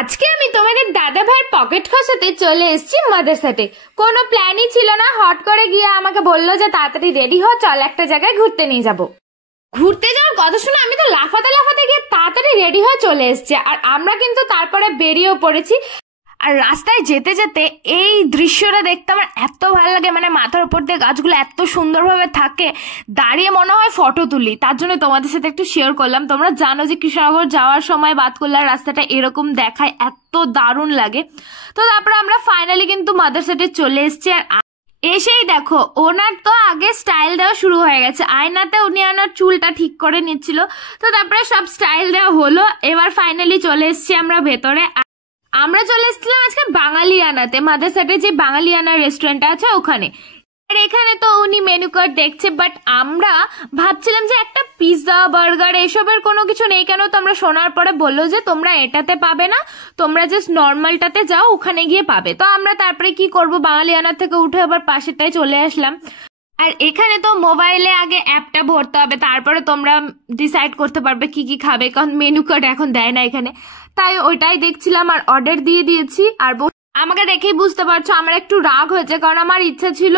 আজকে আমি তোমাদের দাদা ভাইয়ের পকেট খসাতে চলে এসেছি মাদ্রাসাতে। কোনো প্ল্যানই ছিল না, হট করে গিয়ে আমাকে বললো যে তাড়াতাড়ি রেডি হও, চল একটা জায়গায় ঘুরতে নিয়ে যাব। ঘুরতে যাওয়ার কথা শুনে আমি তো লাফাতে লাফাতে গিয়ে তাড়াতাড়ি রেডি হয়ে চলে এসেছি। আর আমরা কিন্তু তারপরে বেরিয়েও পড়েছি। আর রাস্তায় যেতে যেতে এই দৃশ্যটা দেখতে আমার এত ভালো লাগে, মানে মাথার উপর দিয়ে গাছগুলো এত সুন্দরভাবে থাকে, দাঁড়িয়ে মনে হয় ফটো তুলি। তার জন্য তোমাদের সাথে একটু শেয়ার করলাম। তোমরা জানো যে কৃষ্ণনগর যাওয়ার সময় বাতকুল্লার রাস্তাটা এরকম দেখায়, এত দারুণ লাগে। তো তারপরে আমরা ফাইনালি কিন্তু মাদ্রাসাতে চলে এসেছি। আর এসেই দেখো ওনার তো আগে স্টাইল দেওয়া শুরু হয়ে গেছে, আয়নাতে উনি ওনার চুলটা ঠিক করে নিচ্ছিল। তো তারপরে সব স্টাইল দেওয়া হলো, এবার ফাইনালি চলে এসেছি আমরা ভেতরে। আমরা চলে এসেছিলাম আজকে বাঙালিয়ানাতে, মাদ্রাসাতে যে বাঙালিয়ানা রেস্টুরেন্ট আছে ওখানে। আর এখানে তো উনি মেনু কার্ড দেখছে, বাট আমরা ভাবছিলাম যে একটা পিৎজা বার্গার এসবের কোনো কিছু নেই কেন। তো আমরা শোনার পরে বললো যে তোমরা এটাতে পাবে না, তোমরা জাস্ট নর্মালটাতে যাও, ওখানে গিয়ে পাবে। তো আমরা তারপরে কি করব, বাঙালিয়ানা থেকে উঠে আবার পাশেরটায় চলে আসলাম। আর এখানে তো মোবাইলে আগে অ্যাপটা ভরতে হবে, তারপরে তোমরা ডিসাইড করতে পারবে কি কি খাবে, কারণ মেনু কার্ড এখন দেয় না এখানে। তাই ওইটাই দেখছিলাম আর অর্ডার দিয়ে দিয়েছি। আর আমাকে দেখেই বুঝতে পারছো আমার একটু রাগ হয়েছে, কারণ আমার ইচ্ছা ছিল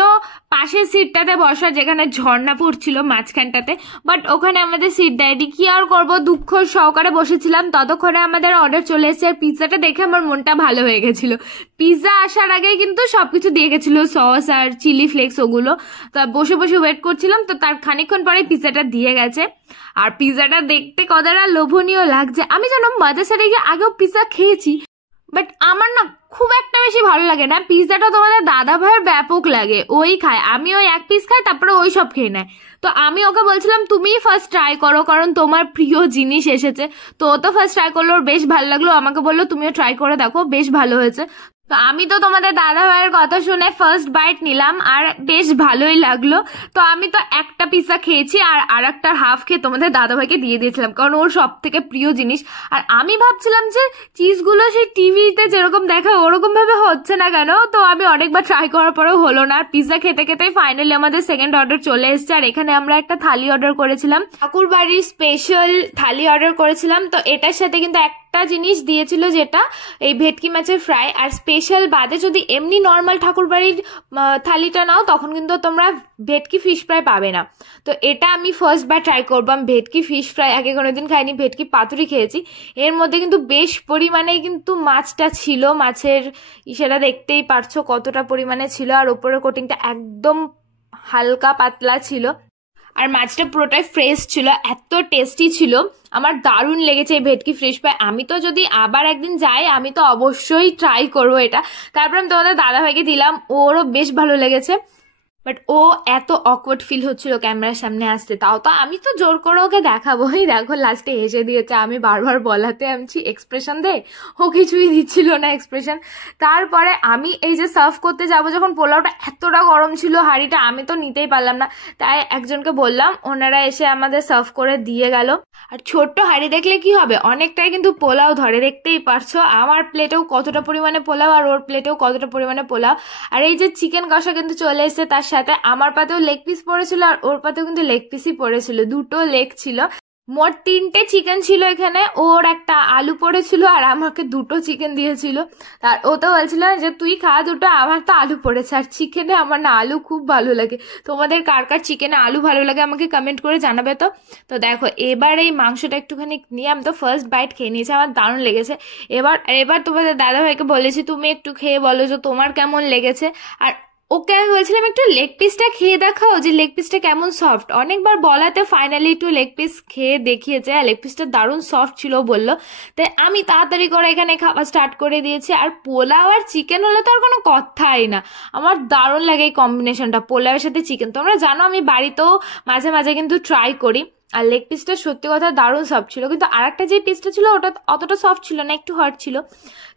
পাশের সিটটাতে বসা, যেখানে ঝর্ণা পড়ছিল মাঝখানটাতে, বাট ওখানে আমাদের সিট দেয়নি। কি আর করবো, দুঃখ সহকারে বসেছিলাম। ততক্ষণে আমাদের অর্ডার চলে এসেছে। আর পিৎজাটা দেখে আমার মনটা ভালো হয়ে গেছিল। পিৎজা আসার আগেই কিন্তু সবকিছু দিয়ে গেছিল, সস আর চিলি ফ্লেক্স ওগুলো। তা বসে বসে ওয়েট করছিলাম, তো তার খানিকক্ষণ পরে পিৎজাটা দিয়ে গেছে। আর পিৎজাটা দেখতে কতটা লোভনীয় লাগছে। আমি জানো মাদ্রাসাতে গিয়ে আগেও পিৎজা খেয়েছি, বাট আমার না খুব একটা বেশি ভালো লাগে না। পিৎজাটা তোমাদের দাদা ভাইয়ের ব্যাপক লাগে, ওই খায়, আমি ওই এক পিস খাই, তারপরে ওই সব খেয়ে নেয়। তো আমি ওকে বলছিলাম তুমিই ফার্স্ট ট্রাই করো, কারণ তোমার প্রিয় জিনিস এসেছে। তো ও তো ফার্স্ট ট্রাই করলো, ওর বেশ ভালো লাগলো। আমাকে বললো তুমিও ট্রাই করে দেখো, বেশ ভালো হয়েছে। তো আমি তো তোমাদের দাদা ভাইয়ের কথা শুনে ফার্স্ট বাইট নিলাম, আর বেশ ভালোই লাগলো। তো আমি তো একটা পিৎজা খেয়েছি, আর একটা হাফ খেয়ে তোমাদের দাদা ভাইকে দিয়ে দিয়েছিলাম, কারণ ওর সব থেকে প্রিয় জিনিস। আর আমি ভাবছিলাম যে চিজগুলো সেই টিভিতে যেরকম দেখা ওরকম ভাবে হচ্ছে না কেন। তো আমি অনেকবার ট্রাই করার পরেও হলো না। পিৎজা খেতে খেতে ফাইনালি আমাদের সেকেন্ড অর্ডার চলে এসেছে। আর এখানে আমরা একটা থালি অর্ডার করেছিলাম, ঠাকুর বাড়ির স্পেশাল থালি অর্ডার করেছিলাম। তো এটার সাথে কিন্তু একটা জিনিস দিয়েছিল, যেটা এই ভেটকি মাছের ফ্রাই। আর স্পেশাল বাদে যদি এমনি নর্মাল ঠাকুর বাড়ির থালিটা নাও, তখন কিন্তু তোমরা ভেটকি ফিশ ফ্রাই পাবে না। তো এটা আমি ফার্স্ট বার ট্রাই করলাম, ভেটকি ফিশ ফ্রাই। আগে কোনোদিন খাইনি, ভেটকি পাতুরি খেয়েছি। এর মধ্যে কিন্তু বেশ পরিমাণে কিন্তু মাছটা ছিল, মাছের সেটা দেখতেই পারছো কতটা পরিমাণে ছিল। আর ওপরের কোটিংটা একদম হালকা পাতলা ছিল, আর মাছটা পুরোটাই ফ্রেশ ছিল, এত টেস্টি ছিল। আমার দারুণ লেগেছে এই ভেটকি ফিশ ফ্রাই। আমি তো যদি আবার একদিন যাই, আমি তো অবশ্যই ট্রাই করবো এটা। তারপর আমি তোমাদের দাদা ভাইকে দিলাম, ওরও বেশ ভালো লেগেছে। বাট ও এত অকওয়ার্ড ফিল হচ্ছিল ক্যামেরার সামনে আসতে, তাও তো আমি তো জোর করে ওকে দেখাবোই। দেখো লাস্টে হেসে দিয়েছে, আমি বারবার বলাতে আমি এক্সপ্রেশন দে, ও কিছুই দিচ্ছিল না এক্সপ্রেশন। তারপরে আমি এই যে সার্ভ করতে যাব, যখন পোলাওটা এতটা গরম ছিল হাঁড়িটা, আমি তো নিতেই পারলাম না। তাই একজনকে বললাম, ওনারা এসে আমাদের সার্ভ করে দিয়ে গেল। আর ছোট্ট হাঁড়ি দেখলে কি হবে, অনেকটাই কিন্তু পোলাও ধরে, দেখতেই পারছো। আমার প্লেটেও কতটা পরিমাণে পোলাও, আর ওর প্লেটেও কতটা পরিমাণে পোলাও। আর এই যে চিকেন কষা কিন্তু চলে এসেছে, তার সাথে আমার পাতেও লেগ পিস পড়েছিল, আর ওর পাতেও কিন্তু লেগ পিসই পড়েছিল, দুটো লেগ ছিল। মোট 3টে চিকেন ছিল এখানে, ওর একটা আলু পড়েছিল, আর আমাকে 2টো চিকেন দিয়েছিল। আর ও তো বলছিল যে তুই খা দুটো, আমার তো আলু পড়েছে। আর চিকেনে আমার না আলু খুব ভালো লাগে। তোমাদের কার কার চিকেনে আলু ভালো লাগে আমাকে কমেন্ট করে জানাবে। তো তো দেখো এবার এই মাংসটা একটুখানি নিয়ে আমি তো ফার্স্ট বাইট খেয়ে নিয়েছি, আমার দারুণ লেগেছে। এবার তোমাদের দাদা ভাইকে বলেছি তুমি একটু খেয়ে বলো যে তোমার কেমন লেগেছে। আর ওকে আমি বলছিলাম একটু লেগ পিসটা খেয়ে দেখাও, যে লেগ পিসটা কেমন সফট। অনেকবার বলাতে ফাইনালি একটু লেগ পিস খেয়ে দেখিয়েছে, আর লেগ পিসটা দারুণ সফট ছিল বললো। তাই আমি তাড়াতাড়ি করে এখানে খাওয়া স্টার্ট করে দিয়েছি। আর পোলাও আর চিকেন হলে তো আর কোনো কথাই না, আমার দারুণ লাগে এই কম্বিনেশনটা, পোলাওয়ের সাথে চিকেন। তোমরা জানো আমি বাড়িতেও মাঝে মাঝে কিন্তু ট্রাই করি। আর লেগ পিসটা সত্যি কথা দারুণ সফট ছিল, কিন্তু আরেকটা যে পিসটা ছিল ওটা অতটা সফট ছিল না, একটু হার্ড ছিল,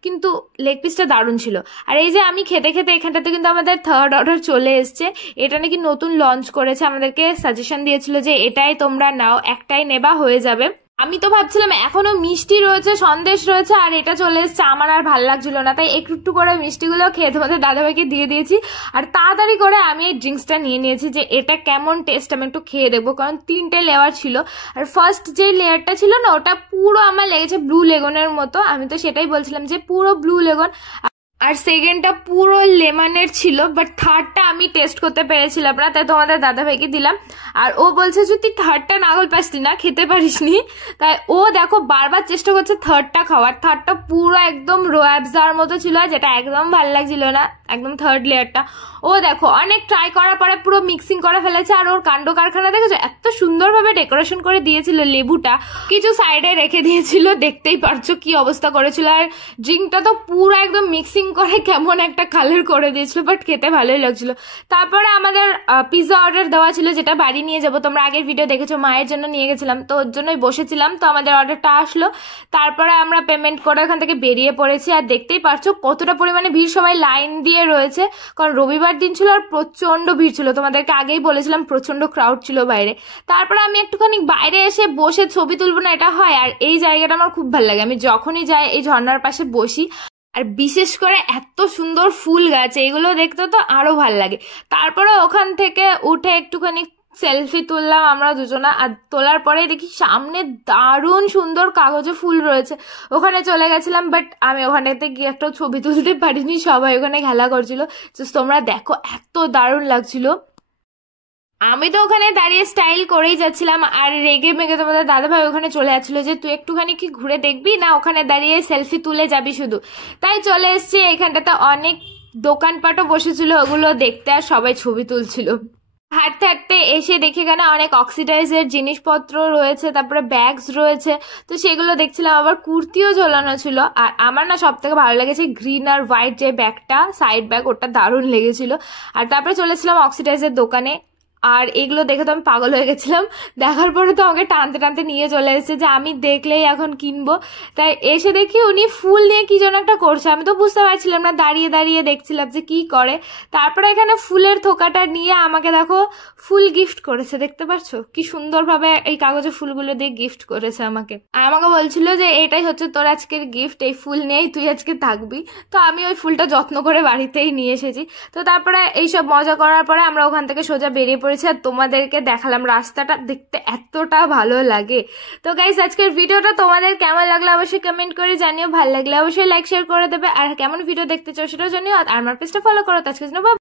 কিন্তু লেগ পিসটা দারুণ ছিল। আর এই যে আমি খেতে খেতে এখানটাতে কিন্তু আমাদের থার্ড অর্ডার চলে এসছে। এটা নাকি নতুন লঞ্চ করেছে, আমাদেরকে সাজেশন দিয়েছিল যে এটাই তোমরা নাও, একটাই নেবা হয়ে যাবে। আমি তো ভাবছিলাম এখনো মিষ্টি রয়েছে, সন্দেশ রয়েছে, আর এটা চলে এসছে, আমার আর ভাল লাগছিল না, তাই একটু একটু করে মিষ্টিগুলো খেয়ে তোমাদের দাদাভাইকে দিয়ে দিয়েছি। আর তাড়াতাড়ি করে আমি এই ড্রিঙ্কসটা নিয়ে নিয়েছি যে এটা কেমন টেস্ট আমি একটু খেয়ে দেখবো, কারণ 3টে লেয়ার ছিল। আর ফার্স্ট যে লেয়ারটা ছিল না, ওটা পুরো আমার লেগেছে ব্লু লেগনের মতো, আমি তো সেটাই বলছিলাম যে পুরো ব্লু লেগন। আর সেকেন্ডটা পুরো লেমনের ছিল, বাট থার্ডটা আমি টেস্ট করতে পেরেছিলাম না, তাই তোমাদের দাদাভাইকে দিলাম। আর ও বলছে যে তুই থার্ডটা নাগল পাসলি না, খেতে পারিসনি, তাই ও দেখো বারবার চেষ্টা করছে থার্ডটা খাওয়ার। থার্ডটা পুরো একদম রোয়াবজার মতো ছিল, যেটা একদম ভালো লাগছিল না, একদম থার্ড লেয়ারটা। ও দেখো অনেক ট্রাই করার পরে পুরো মিক্সিং করে ফেলেছে। আর ওর কাণ্ড কারখানা দেখেছো, এত সুন্দরভাবে ডেকোরেশন করে দিয়েছিল, লেবুটা কিছু সাইডে রেখে দিয়েছিল, দেখতেই পারছো কি অবস্থা করেছিল। আর ড্রিঙ্কটা তো পুরো একদম মিক্সিং করে কেমন একটা কালার করে দিয়েছিল, বাট খেতে ভালোই লাগছিল। তারপরে আমাদের পিৎজা অর্ডার দেওয়া ছিল, যেটা বাড়ি নিয়ে যাবো, তোমরা আগের ভিডিও দেখেছো, মায়ের জন্য নিয়ে গেছিলাম, তো ওর জন্যই বসেছিলাম। তো আমাদের অর্ডারটা আসলো, তারপরে আমরা পেমেন্ট করে ওখান থেকে বেরিয়ে পড়েছি। আর দেখতেই পারছো কতটা পরিমাণে ভিড়, সবাই লাইন দিয়ে রয়েছে, কারণ রবিবার দিন ছিল আর প্রচন্ড ভিড় ছিল, তোমাদেরকে আগেই বলেছিলাম প্রচন্ড ক্রাউড ছিল বাইরে। তারপরে আমি একটুখানি বাইরে এসে বসে ছবি তুলবো না, এটা হয়, আর এই জায়গাটা আমার খুব ভালো লাগে, আমি যখনই যাই এই ঝর্ণার পাশে বসি। আর বিশেষ করে এত সুন্দর ফুল গাছ, এগুলো দেখতে তো আরো ভাল লাগে। তারপরে ওখান থেকে উঠে একটুখানি সেলফি তুললাম আমরা দুজনা। আর তোলার পরে দেখি সামনে দারুণ সুন্দর কাগজে ফুল রয়েছে, ওখানে চলে গেছিলাম, বাট আমি ওখানেতে গিয়ে একটা ছবি তুলতে পারিনি, সবাই ওখানে খেলা করছিল। তোমরা দেখো এত দারুণ লাগছিল। আমি তো ওখানে দাঁড়িয়ে স্টাইল করেই যাচ্ছিলাম, আর রেগে মেগে তোমাদের দাদাভাই ওখানে চলে যাচ্ছিল যে তুই একটুখানি কি ঘুরে দেখবি না, ওখানে দাঁড়িয়ে সেলফি তুলে যাবি শুধু। তাই চলে এসছি, এখানটাতে অনেক দোকানপাটও বসেছিল, ওগুলো দেখতে আর সবাই ছবি তুলছিল। হাঁটতে হাঁটতে এসে দেখি এখানে অনেক অক্সিডাইজের জিনিসপত্র রয়েছে, তারপরে ব্যাগস রয়েছে, তো সেগুলো দেখছিলাম। আবার কুর্তিও ঝোলানো ছিল। আর আমার না সব থেকে ভালো লেগেছে গ্রিন আর হোয়াইট যে ব্যাগটা, সাইড ব্যাগ, ওটা দারুণ লেগেছিল। আর তারপরে চলেছিলাম অক্সিডাইজের দোকানে। আর এগুলো দেখে তো আমি পাগল হয়ে গেছিলাম, দেখার পরে তো আমাকে টানতে টানতে নিয়ে চলে এসেছে যে আমি দেখলেই এখন কিনবো। তাই এসে দেখি উনি ফুল নিয়ে কি যেন একটা করছে, আমি তো বুঝতে পারছিলাম না, দাঁড়িয়ে দাঁড়িয়ে দেখছিলাম যে কি করে। তারপরে এখানে ফুলের থোকাটা নিয়ে আমাকে দেখো ফুল গিফট করেছে, দেখতে পাচ্ছো কি সুন্দরভাবে এই কাগজের ফুলগুলো দিয়ে গিফট করেছে আমাকে। আর আমাকে বলছিল যে এটাই হচ্ছে তোর আজকের গিফট, এই ফুল নিয়েই তুই আজকে থাকবি। তো আমি ওই ফুলটা যত্ন করে বাড়িতেই নিয়ে এসেছি। তো তারপরে এইসব মজা করার পরে আমরা ওখান থেকে সোজা বেরিয়ে পড়েছি। আর তোমাদেরকে দেখালাম রাস্তাটা দেখতে এতটা ভালো লাগে। তো গাইস আজকের ভিডিওটা তোমাদের কেমন লাগলো অবশ্যই কমেন্ট করে জানিও, ভালো লাগলে অবশ্যই লাইক শেয়ার করে দেবে, আর কেমন ভিডিও দেখতে চাও সেটাও জানিও, আর আমার পেজটা ফলো করো। তো আজকের জন্য